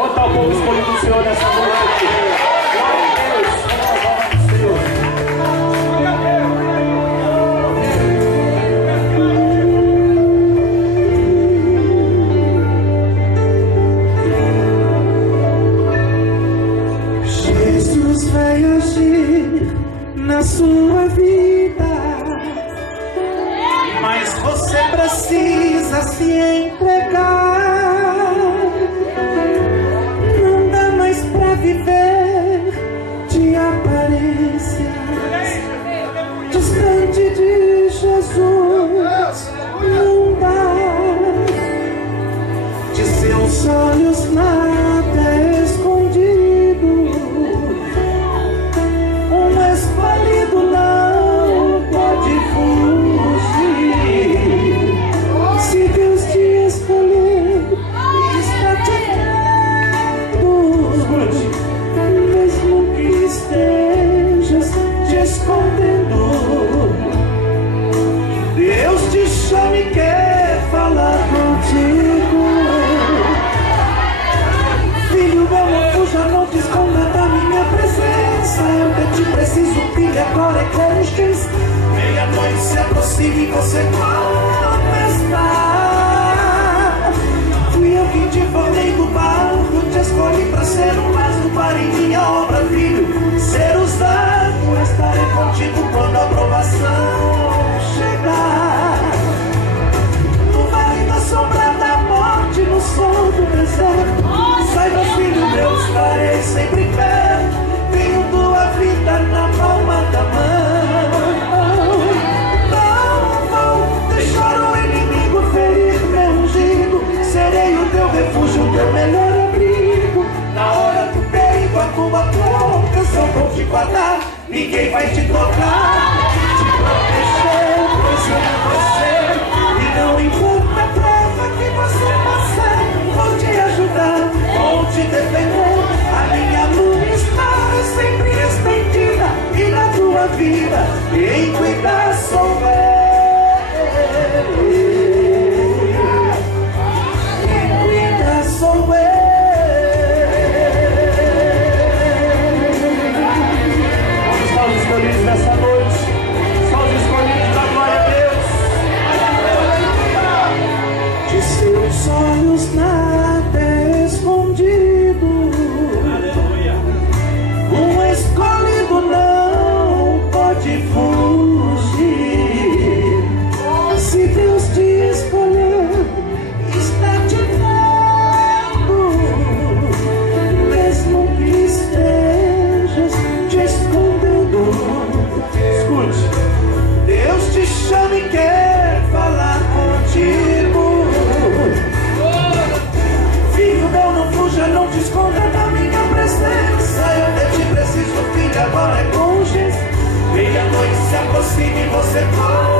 Botar o povo escolhido do Senhor nessa noite. Glória a Deus. Jesus vai agir na sua vida, mas você precisa se entregar. Não dá mais pra viver de aparência, distante de Jesus. Não dá. De seus olhos nada é escondido. Um escolhido não pode fugir. Se Deus te escolher, está te vendo, mesmo que estejas te escondendo. Deus te chama e quer falar contigo. Filho meu, não fuja, não te esconda da minha presença. Eu que te preciso, filho, agora é com urgência. Meia-noite se aproxima e você como está? Fui eu que te formei do barro, te escolhi pra ser um vaso para em minha obra, filho, ser usado. Estarei contigo quando a aprovação chegar. No vale da sombra da morte, no sol do deserto, saiba, filho meu, estarei sempre perto. Tenho tua vida na palma da mão. Não vou deixar o inimigo ferir meu ungido. Serei o teu refúgio, o teu melhor abrigo. Na hora do perigo, a tua proteção vou te guardar. Ninguém vai te tocar, te proteger, pois eu amo você. E não importa a prova que você passar, vou te ajudar, vou te defender. A minha mão está sempre estendida, e na tua vida quem cuidar souber. Quem cuidar souber. Vamos estar os escolhidos nessa noite. Só os escolhidos da glória a Deus. De seus olhos nada é escondido. Um escolhido não pode fugir. Se Deus te escolher, está te vendo, mesmo que estejas te escondendo. Escute, Deus te chama e quer falar contigo. Filho meu, não fuja, não te esconda da minha presença. Eu te preciso, filho, agora é com urgência. Meia-noite se aproxima e você corre.